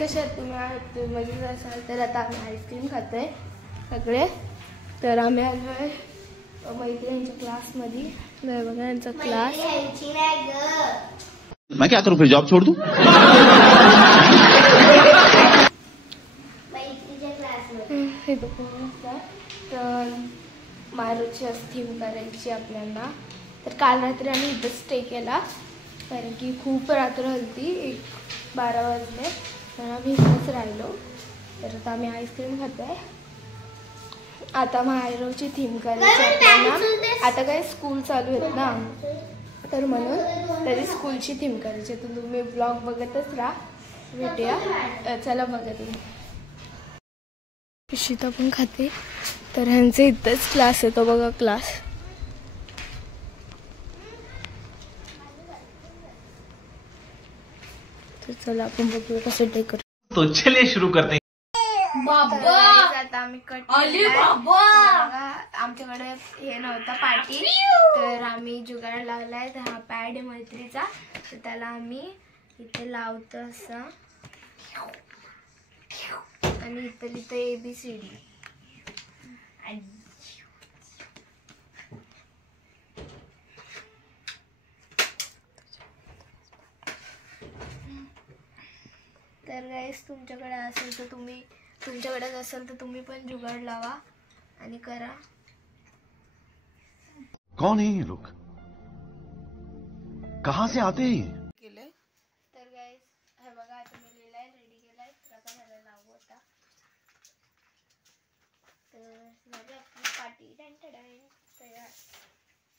कशा आहात तुम्ही? मजेत असाल तर आता आम्ही आईस्क्रीम खातोय सगळे. तर आम्ही आलोय मैत्रिणींच्या क्लासमध्ये. बघा यांचा क्लास. मैं क्या करूं फिर, जॉब छोड़ दूं? हे तर मायरोची थीम करायची आपल्याला. तर काल रात्री आम्ही इथं स्टे केला कारण की खूप रात्र होती, 12 वाजले. तर आम्ही इथंच राहिलो. तर आता आम्ही आईस्क्रीम खातोय. आता मायरोची थीम करायची आपल्याला. आता काय स्कूल चालू आहेत ना, तर म्हणून तरी स्कूलची थीम करायची. तर तुम्ही ब्लॉग बघतच राहा. भेटूया. चला बघा तुम्ही. इशिता पण खाते. तर ह्यांचे इथंच क्लास येतो बघा, क्लास. तर चला आपण बघूया कसं डेकोरेट. तो चलिए शुरू करते हैं. आता आम्ही कट आमच्याकडे हे नव्हतं पार्टी, तर आम्ही जुगाड लावलाय. तर हा पॅड आहे मैत्रीचा, तर त्याला आम्ही इथे लावतो असा आणि इथं लिहितो ABCD. तर गाईस तुमच्याकडे असेल तर तुमच्याकडेच असेल तर तुम्ही पण जुगाड लावा आणि करा. कौन है ये लोग, कहाँ से आते हैं? तर गाईस हे बघा, आता मी लिहिलाय, रेडी केलाय. तर आता ह्याला लावू आता. तर माझी आपली पाटी तयार.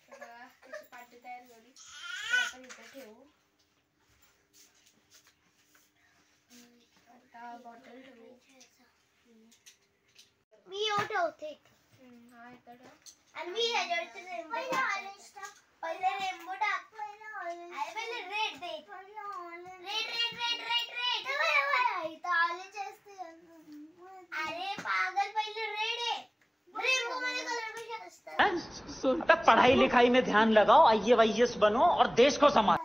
तर बघा त्याची पाटी तयार झाली. तर आपण इथं ठेवू. आता बॉटल ठेवू. मी ठेवते. हा इथं ठेव. आणि मी ह्याच्यावरती रेनबो टाक. पहिले रेनबो टाक. पहिले रेड दे. रेड. इथं ऑरेंज असते. अरे पागल, पहिले रेड आहे. रेनबो मध्ये कलर कसे असतात? तब पढ़ाई लिखाई में ध्यान लगाओ, IAS बनो और देश को संभालो.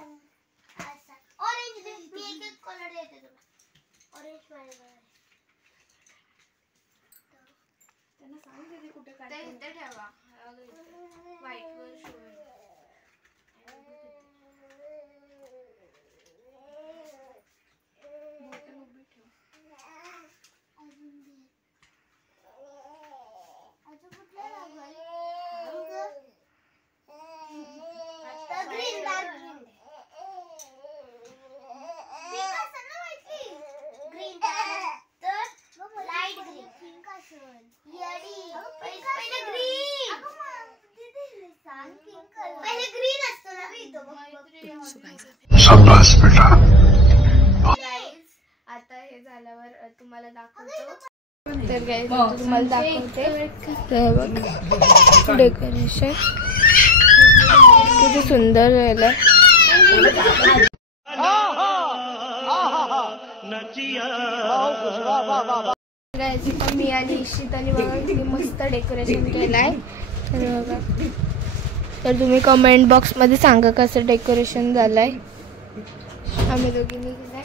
ऑरेंज दे. मी एक कलर देते तुला. ऑरेंज पाहिजे. त्यांना सांग दे कुठे काढायचं. इथे ठेवा. व्हाईट वर शो. बॉटल उभी ठेव. अजून कुठला लागल? आता ग्रीन, डार्क ग्रीन. मी कसं ना माहिती? ग्रीन तर लाईट ग्रीन. पिंक असेल. येडी. पहिले ग्रीन. पहिले ग्रीन असतो ना मी तो. शाबाश बेटा. गाईज आता हे झाल्यावर तुम्हाला दाखवतो. तर गाईज तुम्हाला दाखवते. तर बघ डेकोरेशन किती सुंदर झालं. गाईज इथं मी आणि इशिताने बघा किती मस्त डेकोरेशन केलंय. तर बघा, तर तुम्ही कमेंट बॉक्समध्ये सांगा कसं डेकोरेशन झालंय. आम्ही दोघींनी केलंय.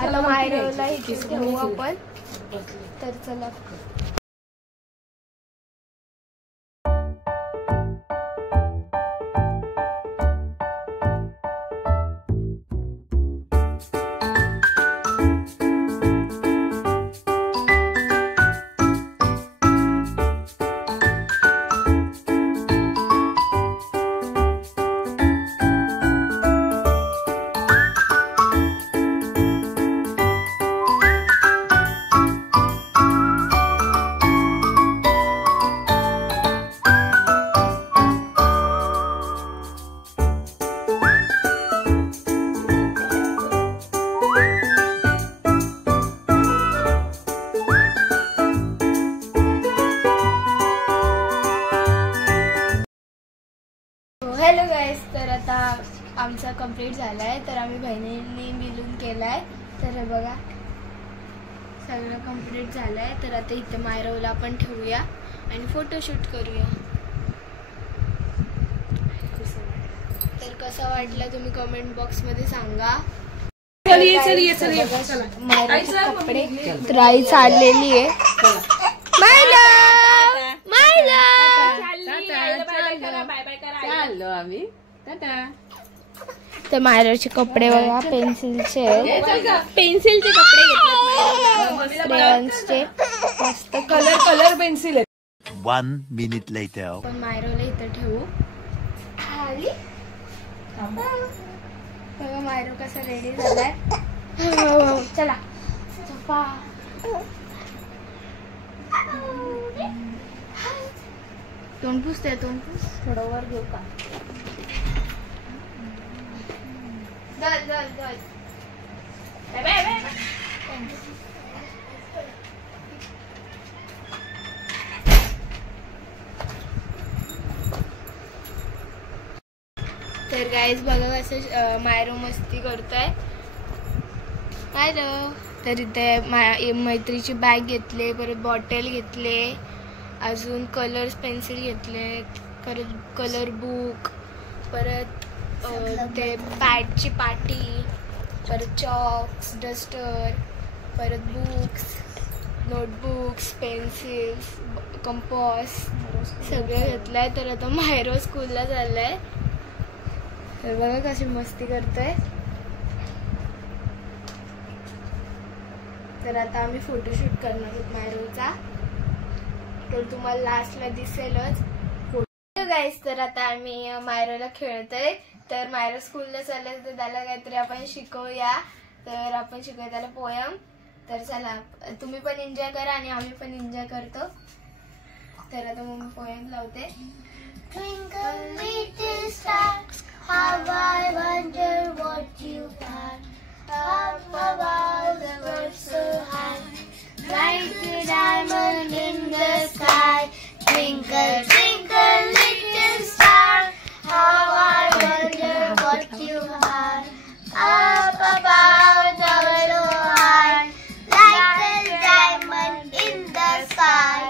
आता मायरला इथे ठेवू आपण. तर चला. हॅलो गाईस, तर आता आमचा कंप्लीट झाला आहे. तर आम्ही बहिणींनी मिळून केला आहे. तर हे बघा सगळं कंप्लीट झालं आहे. तर आता इथे मायरवला आपण ठेवूया आणि फोटोशूट करूया. तर कसा वाटला तुम्ही कमेंट बॉक्स मध्ये सांगा. चलिए मायराचे कपडे तर आई चाललेली आहे. चाललो आम्ही. टाटा. तर मायराचे कपडे बघा पेन्सिलचे कपडे घेतले. क्रेयॉन्सचे मस्त कलर पेन्सिल. 1 minute later. पण मायराला इथं ठेवू. खाली बघा मायरो कसा रेडी झालाय. चला चपा. तोंड पुसते थोडं वर घेऊ का. तर गाईज बघा कसं मायरो मस्ती करतोय. तर इथे मैत्रीची बॅग घेतले, परत बॉटल घेतले, अजून कलर्स पेन्सिल घेतले, परत कलर बुक, परत ते पॅडची पाटी, परत चॉक्स, डस्टर, परत बुक्स, नोटबुक्स, पेन्सिल्स, कंपॉस सगळं घेतलंय. तर आता मायरो स्कूलला चाललाय. तर बघा कशी मस्ती करतोय. तर आता आम्ही फोटोशूट करणार आहोत मायरोचा. तर तुम्हाला लास्टला दिसेलच फोटो गाईस. तर आता आम्ही मायरोला खेळतोय. तर मायरो स्कूलला चाललंय तर त्याला काहीतरी आपण शिकवूया. तर आपण शिकवूया त्याला पोयम. तर चला तुम्ही पण एन्जॉय करा आणि आम्ही पण एन्जॉय करतो. तर आता मग पोयम लावते. Twinkle little star, how I wonder what you are. Up above the world so high, like a diamond in the sky. Twinkle, twinkle little star, how I wonder what you are. Up above the world so high, like a diamond in the sky.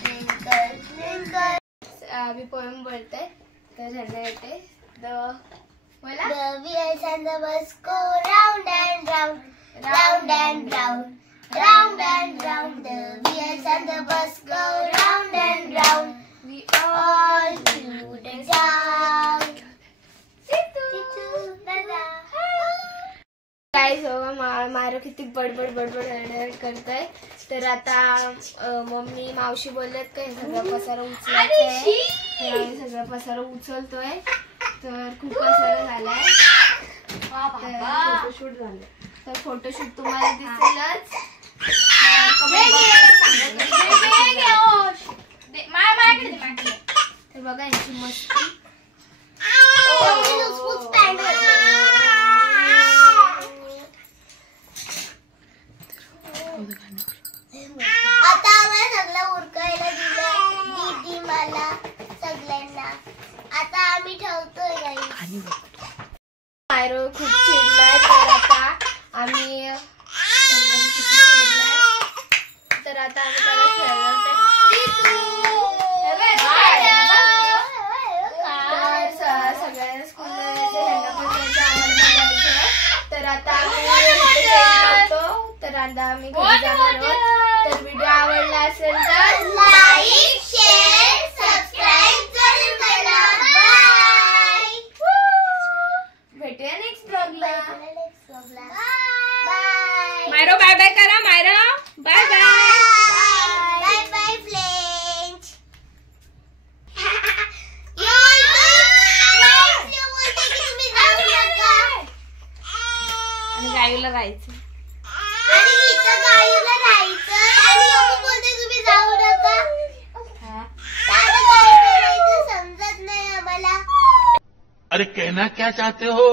Twinkle, twinkle. आम्ही poem बोलते. तर ह्यांना येते. बोला. The wheels and the bus go round and round, round and round, round and round. The wheels and the bus go round and round. We all to the town. गाईस बघा Miro किती बडबड करताय. तर आता मम्मी मावशी बोललेत का हे सगळं पसारा उचलायचंय. तर आम्ही सगळं पसारा उचलतोय. तर खूप पसारा झालाय. फोटोशूट झालं. तर फोटोशूट तुम्हाला दिसेलच. तर बघा यांची मस्ती. आता आम्हाला सगळं उरकायला दिलंय दीदी मला सगळ्यांना. आता आम्ही ठेवतोय गाईस. मायरो खूप चिडलाय. तर आता आम्ही तर आता आम्ही त्याला खेळवतोय. सगळ्यांना स्कूलला ह्यांना पण त्यांच्या आम्हाला जायचंय. तर आता आम्ही करतो. तर आता आम्ही घरी जाणार आहोत. तर व्हिडिओ आवडला असेल तर लाईक, शेअर, सबस्क्राईब जरूर करा. बाय. भेटूया नेक्स्ट ब्लॉगला. बाय. मायरो बाय बाय करा. मायरो bye bye. Bye bye friends. आणि गावीला जायचं. आणि इथं गाईला राहायचं आणि अबू बोलते तुम्ही जाऊ नका. आता काय करायचं समजत नाही आम्हाला. अरे कहना क्या चाहते हो?